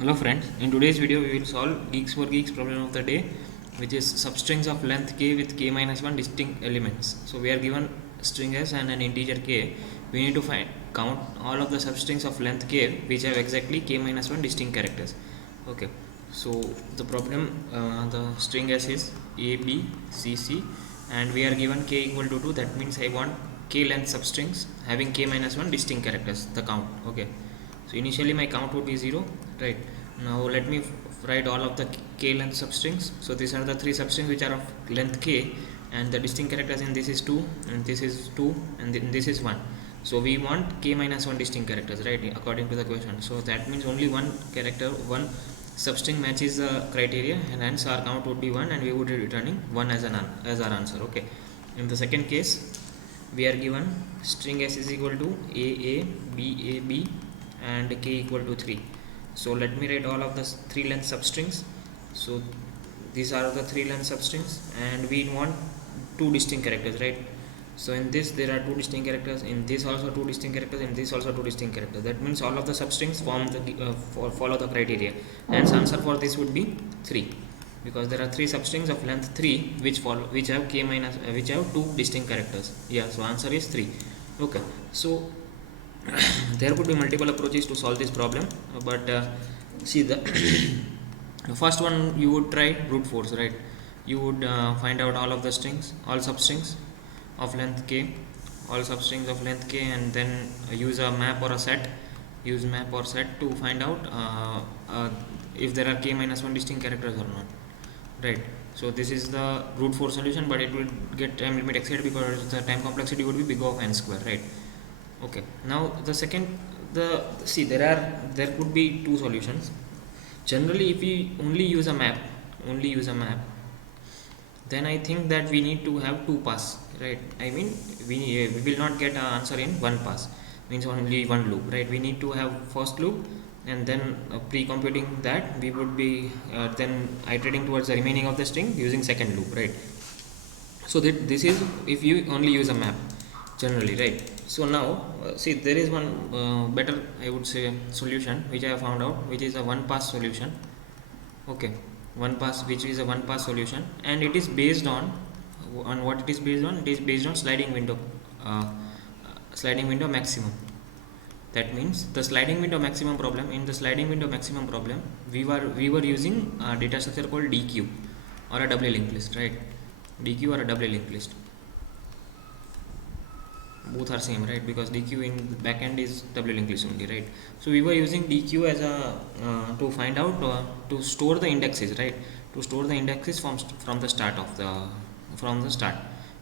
Hello friends, in today's video we will solve Geeks for Geeks problem of the day, which is substrings of length k with k minus 1 distinct elements. So we are given string s and an integer k. We need to count all of the substrings of length k which have exactly k minus 1 distinct characters. Okay, so the problem, the string s is a, b, c, c, and we are given k equal to 2. That means I want k length substrings having k minus 1 distinct characters, the count. Okay, so initially my count would be 0, right? Now let me write all of the k length substrings. So these are the three substrings which are of length k, and the distinct characters in this is 2, and this is 2, and this is 1. So we want k minus 1 distinct characters, right, according to the question. So that means only one character, one substring matches the criteria, and hence our count would be 1, and we would be returning 1 as our answer. Okay, in the second case we are given string s is equal to a, b, and k equal to 3. So let me write all of the three length substrings. So these are the three length substrings, and we want two distinct characters, right? So in this there are two distinct characters, in this also two distinct characters, in this also two distinct characters. That means all of the substrings follow the criteria. Hence answer for this would be 3, because there are three substrings of length 3 which have k minus which have two distinct characters. Yeah, so answer is 3. Okay, so there could be multiple approaches to solve this problem, but see the first one, you would try brute force, right? You would find out all substrings of length k, and then use map or set to find out if there are k minus 1 distinct characters or not, right? So this is the brute force solution, but it will get time limit exceeded because the time complexity would be big of n square, right? Okay, now the second, there could be two solutions. Generally, if we only use a map, then I think that we need to have two pass, right? I mean, we will not get an answer in one pass, means only one loop, right? We need to have first loop, and then pre-computing that we would be then iterating towards the remaining of the string using second loop, right? So this is if you only use a map generally, right? So now see, there is one better, I would say, solution which I have found out, which is a one pass solution. Okay, which is a one pass solution, and it is based on what it is based on. It is based on sliding window maximum. That means the sliding window maximum problem. In the sliding window maximum problem, we were using a data structure called DQ or a doubly linked list, right? DQ or a doubly linked list, both are same, right? Because DQ in the backend is doubly linked list only, right? So we were using DQ as a to find out to store the indexes, right? To store the indexes from the start,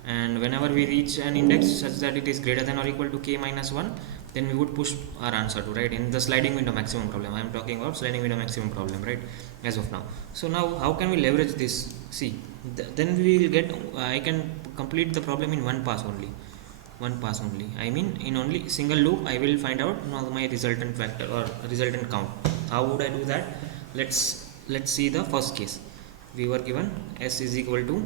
and whenever we reach an index such that it is greater than or equal to k minus 1, then we would push our answer to, right? In the sliding window maximum problem, I am talking about sliding window maximum problem, right, as of now. So now how can we leverage this? See, then we will get I can complete the problem in one pass only. I mean, in only single loop I will find out my resultant vector or resultant count. How would I do that? Let's see the first case. We were given s is equal to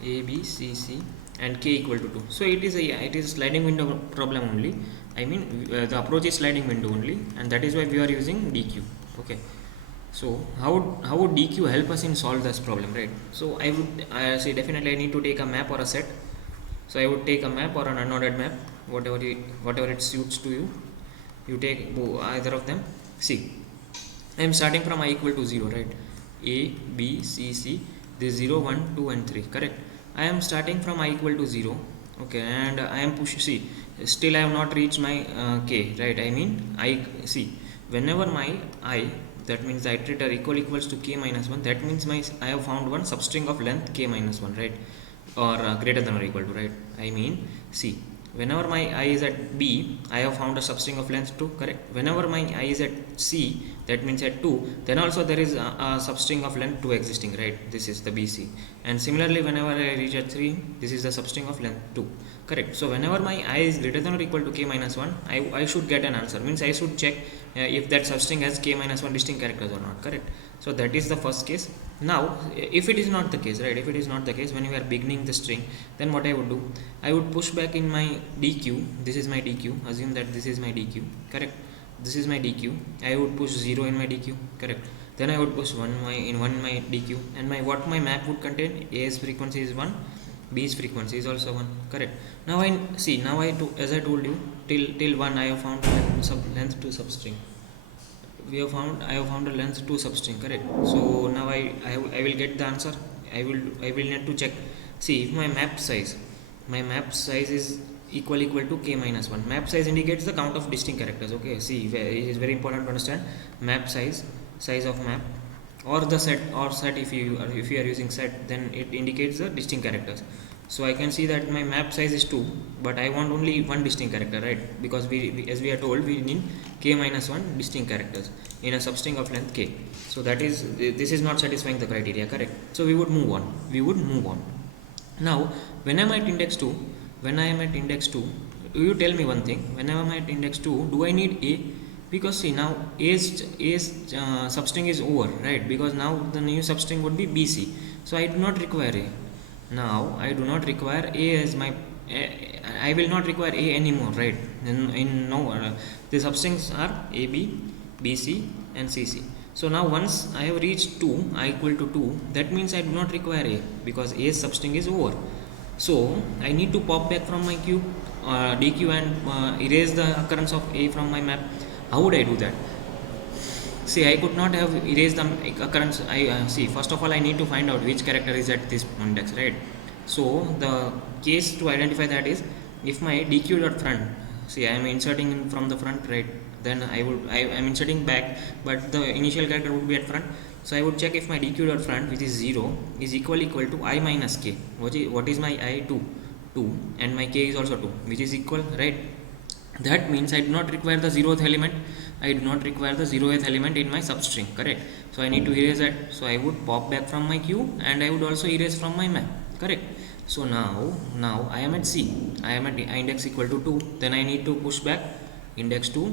abcc and k equal to 2. So it is a sliding window problem only. I mean, the approach is sliding window only, and that is why we are using DQ. Okay, so how would DQ help us in solve this problem, right? So I would say definitely I need to take a map or a set. So I would take a map or an unordered map, whatever it suits to you. You take either of them. See, I am starting from I equal to 0, right? A, B, C, C. This 0, 1, 2 and 3, correct? I am starting from I equal to 0. Okay, and I am pushing. See, still I have not reached my k, right? I mean, whenever my I, that means the iterator equals to k minus 1, that means I have found one substring of length k minus 1, right? Or greater than or equal to, right? I mean, see, whenever my I is at B, I have found a substring of length 2, correct? Whenever my I is at C, that means at 2, then also there is a substring of length 2 existing, right? This is the BC. And similarly, whenever I reach at 3, this is the substring of length 2, correct? So whenever my I is greater than or equal to k minus 1, I should get an answer. Means I should check if that substring has k minus 1 distinct characters or not, correct? So that is the first case. Now if it is not the case, right, if it is not the case when you are beginning the string, then what I would do, I would push back in my dq. This is my dq, assume that this is my dq, correct, this is my dq. I would push 0 in my dq, correct, then I would push 1 in my dq, and my what my map would contain, a's frequency is 1, b's frequency is also 1, correct. Now I see, now as I told you, till 1 I have found length to substring. I have found a length to substring, correct. So now I will get the answer. I will need to check. See, if my map size is equal to k minus 1. Map size indicates the count of distinct characters. Okay, see, it is very important to understand map size of map, or the set. If you are using set, then it indicates the distinct characters. So I can see that my map size is 2, but I want only one distinct character, right? Because as we are told, we need k minus 1 distinct characters in a substring of length k. So this is not satisfying the criteria, correct? So we would move on. Now when I am at index 2, you tell me one thing, when I am at index 2, do I need a? Because see, now a's substring is over, right? Because now the new substring would be bc, so I do not require a. Now I do not require a as my I will not require a anymore, right? In no the substrings are ab, bc and cc. So now once I have reached 2, I equal to 2, that means I do not require a, because a's substring is over. So I need to pop back from my queue, dq, and erase the occurrence of a from my map. How would I do that? See, I could not have erased the occurrence. See, first of all, I need to find out which character is at this index, right? So the case to identify that is, if my dq dot front, see, I am inserting from the front, right? Then I am inserting back, but the initial character would be at front. So I would check if my dq dot front, which is 0, is equal to I minus k. What is my I? 2, and my k is also 2, which is equal, right? That means I do not require the 0th element. I do not require the 0th element in my substring, correct? So I need to erase that. So I would pop back from my queue, and I would also erase from my map, correct? So now I am at C. I am at index equal to 2. Then I need to push back index 2,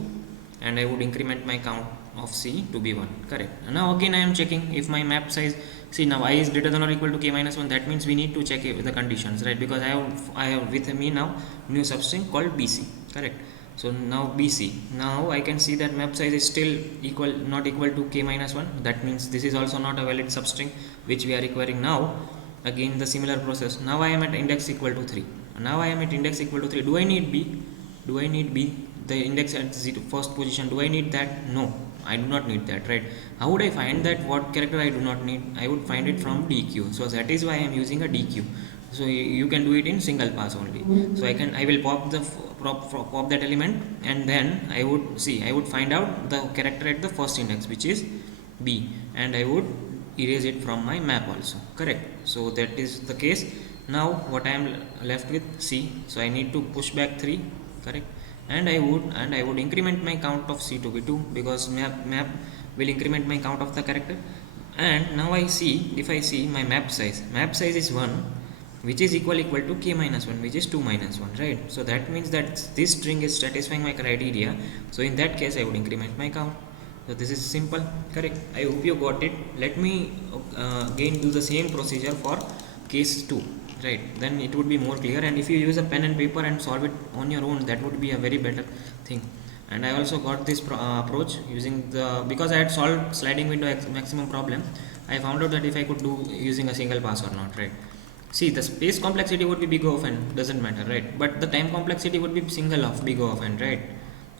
and I would increment my count of C to be 1, correct? And now again I am checking if my map size. See, now I is greater than or equal to k minus 1. That means we need to check the conditions, right? Because I have with me now new substring called BC, correct? So now BC, now I can see that map size is still not equal to k minus 1. That means this is also not a valid substring which we are requiring. Now again the similar process. Now I am at index equal to 3. Do I need B? The index at first position, do I need that? No, I do not need that, right? How would I find that what character I do not need? I would find it from DQ. So that is why I am using a DQ. So you can do it in single pass only. So I will pop that element, and then I would find out the character at the first index, which is B, and I would erase it from my map also, correct? So that is the case. Now what I am left with, C. So I need to push back 3, correct? And I would increment my count of C to be 2, because map will increment my count of the character. And now if I see my map size is 1, which is equal to k minus 1, which is 2 minus 1, right? So that means that this string is satisfying my criteria. So in that case I would increment my count. So this is simple, correct? I hope you got it. Let me again do the same procedure for case 2, right? Then it would be more clear, and if you use a pen and paper and solve it on your own, that would be a very better thing. And I also got this approach using because I had solved sliding window maximum problem. I found out that if I could do using a single pass or not, right? See, the space complexity would be big O of n, doesn't matter, right? But the time complexity would be single of big O of n, right?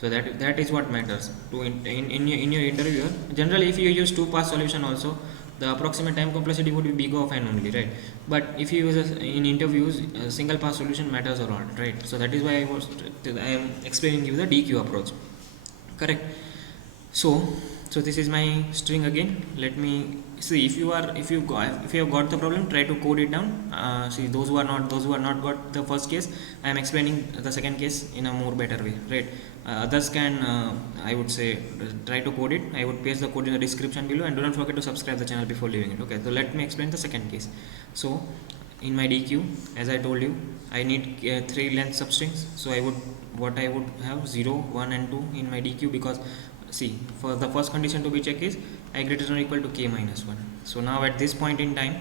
So that is what matters to in your interviewer. Generally, if you use 2-pass solution also, the approximate time complexity would be big O of n only, right? But if you use in interviews, a single pass solution matters a lot, right? So that is why I am explaining you the DQ approach, correct? So this is my string again. Let me see, if you have got the problem, try to code it down. See, those who are not got the first case, I am explaining the second case in a more better way, right? Others can I would say try to code it. I would paste the code in the description below, and do not forget to subscribe the channel before leaving it. Okay, so let me explain the second case. So in my DQ, as I told you, I need 3 length substrings. So I would have 0, 1 and 2 in my DQ, because see, for the first condition to be checked is I greater than or equal to k minus 1. So now at this point in time,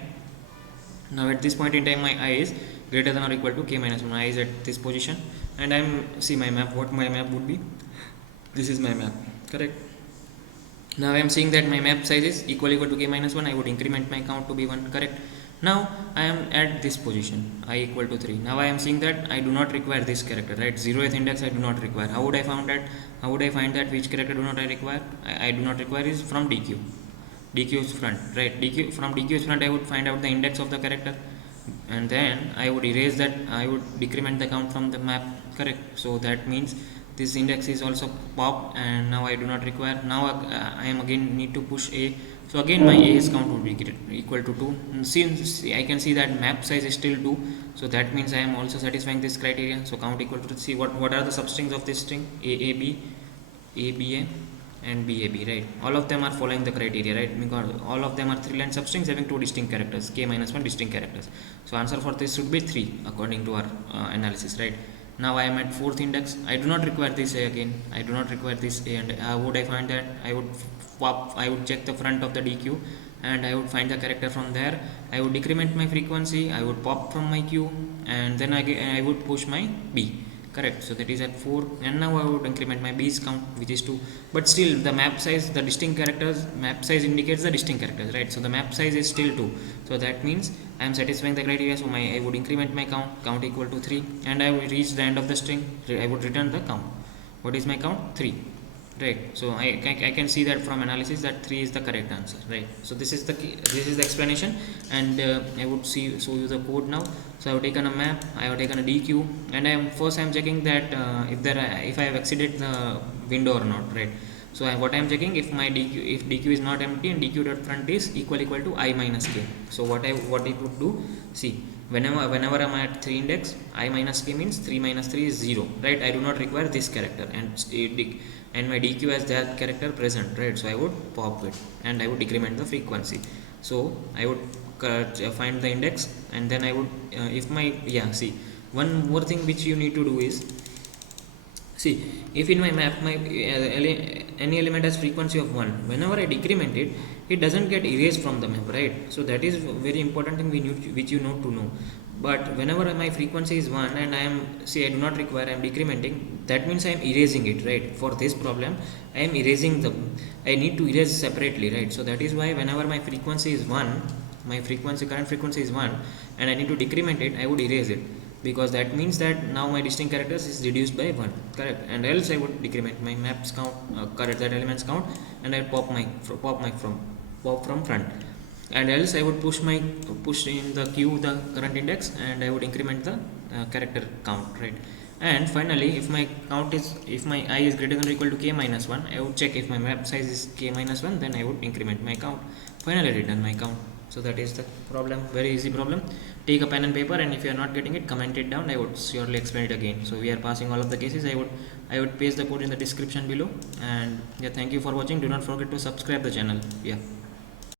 my I is greater than or equal to k minus 1. I is at this position, and I'm see my map. What my map would be? This is my map, correct? Now I am seeing that my map size is equal to k minus 1. I would increment my count to be 1, correct? Now I am at this position, I equal to 3. Now I am seeing that I do not require this character, right? 0th index I do not require. How would I find that? How would I find that which character do not I require? I do not require is from DQ. DQ's front, right? From DQ's front I would find out the index of the character, and then I would erase that. I would decrement the count from the map, correct? So that means this index is also popped, and now I do not require. Now I am again need to push A. So again my A's count would be equal to 2. Since I can see that map size is still 2, so that means I am also satisfying this criteria. So count equal to, see what are the substrings of this string? AAB, ABA and BAB, right? All of them are following the criteria, right? Because all of them are 3-line substrings having 2 distinct characters, k minus 1 distinct characters. So answer for this should be 3 according to our analysis, right? Now I am at 4th index. I do not require this A again. I do not require this A, and how would I find that? I would check the front of the DQ, and I would find the character from there. I would decrement my frequency. I would pop from my Q, and then I would push my B. Correct. So that is at 4, and now I would increment my B's count, which is 2. But still the map size, the distinct characters, map size indicates the distinct characters, right? So the map size is still 2. So that means I am satisfying the criteria. So I would increment my count equal to 3, and I will reach the end of the string. I would return the count. What is my count? 3. Right. So I can see that from analysis that 3 is the correct answer, right? So this is the explanation, and I would show you the code now. So I have taken a map, I have taken a DQ, and I am checking that if I have exceeded the window or not, right? So what I am checking, if my DQ is not empty and DQ dot front is equal to I minus k. So what it would do, see, whenever I am at 3 index, I minus k means 3 minus 3 is 0, right? I do not require this character, and my DQ has that character present, right? So I would pop it, and I would decrement the frequency. So I would find the index, and then I would see, one more thing which you need to do is, see, if in my map any element has frequency of 1, whenever I decrement it, it doesn't get erased from the map, right? So that is very important thing which you need to know. But whenever my frequency is 1 and I do not require, I am decrementing, that means I am erasing it, right? For this problem I am erasing I need to erase separately, right? So that is why whenever my frequency is 1, current frequency is 1, and I need to decrement it, I would erase it, because that means that now my distinct characters is reduced by 1, correct? And else I would decrement my maps count, correct, that elements count, and I pop from front, and else I would push in the queue the current index, and I would increment the character count, right? And finally, if my I is greater than or equal to k minus 1, I would check if my map size is k minus 1, then I would increment my count. Finally return my count. So that is the problem, very easy problem. Take a pen and paper, and if you are not getting it, comment it down. I would surely explain it again. So we are passing all of the cases. I would paste the code in the description below. And yeah, thank you for watching. Do not forget to subscribe the channel. Yeah.